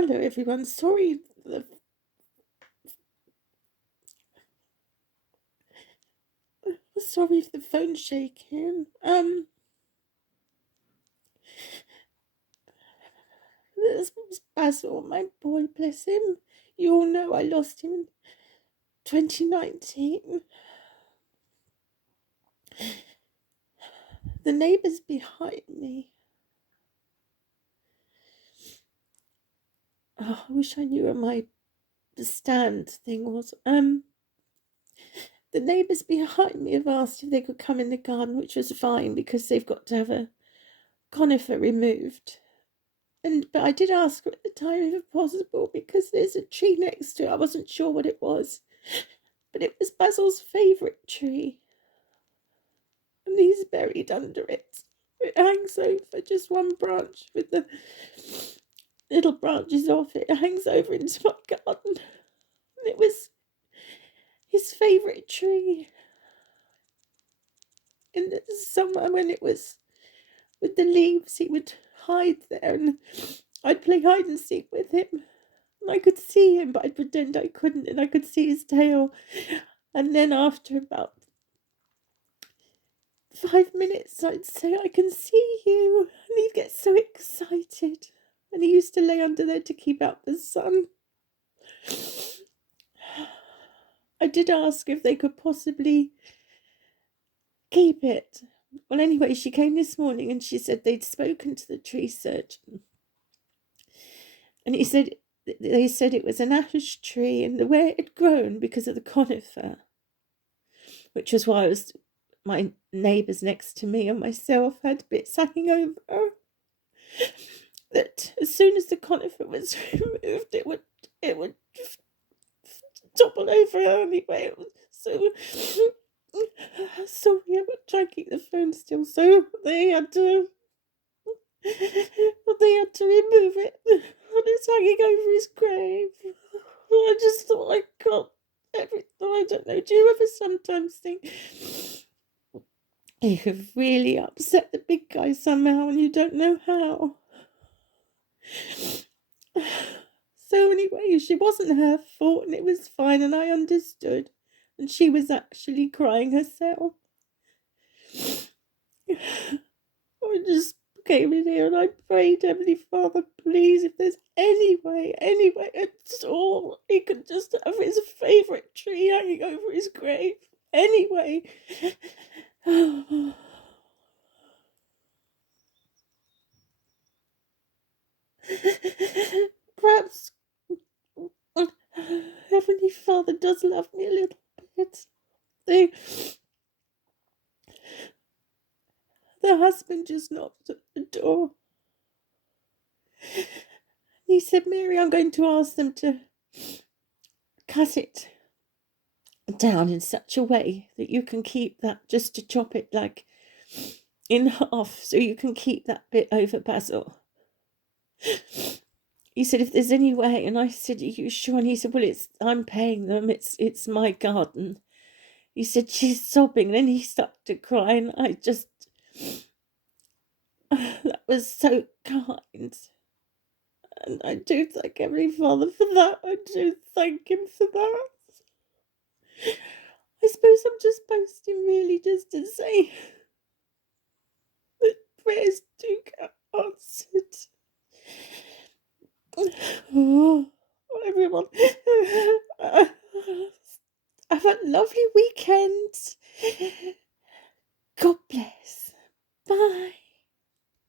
Hello, everyone. Sorry if the phone's shaking. This was Basil, my boy, bless him. You all know I lost him in 2019. The neighbours behind me. Oh, I wish I knew where the stand thing was. The neighbours behind me have asked if they could come in the garden, which was fine because they've got to have a conifer removed. But I did ask her at the time if it was possible because there's a tree next to it. I wasn't sure what it was, but it was Basil's favourite tree, and he's buried under it. It hangs over just one branch with the little branches off it. It hangs over into my garden, and it was his favourite tree. In the summer, when it was with the leaves, he would hide there, and I'd play hide and seek with him. And I could see him, but I'd pretend I couldn't, and I could see his tail. And then after about 5 minutes, I'd say, "I can see you." And he'd get so excited. And he used to lay under there to keep out the sun. I did ask if they could possibly keep it. Well, anyway, she came this morning and she said they'd spoken to the tree surgeon. And they said it was an ash tree, and the way it had grown because of the conifer, which was why my neighbours next to me and myself had bits hanging over, that as soon as the conifer was removed, it would topple over anyway. So sorry, I'm gonna try and keep the phone still. So they had to remove it, and it's hanging over his grave. I just thought I can't. I don't know. Do you ever sometimes think you have really upset the big guy somehow and you don't know how? So anyway, she wasn't her fault and it was fine, and I understood. And she was actually crying herself. I just came in here and I prayed, Heavenly Father, please, if there's any way at all, he could just have his favourite tree hanging over his grave. Anyway. Perhaps Heavenly Father does love me a little bit. The husband just knocked at the door. He said, "Mary, I'm going to ask them to cut it down in such a way that you can keep that, just to chop it like in half, so you can keep that bit over Basil." He said, "If there's any way," and I said, "Are you sure?" And he said, "Well, I'm paying them. It's my garden." He said, "She's sobbing." Then he started to cry, and I just that was so kind. And I do thank Heavenly Father for that. I do thank him for that. I suppose I'm just posting really just to say that prayers do get answered. Oh, everyone, have a lovely weekend. God bless. Bye.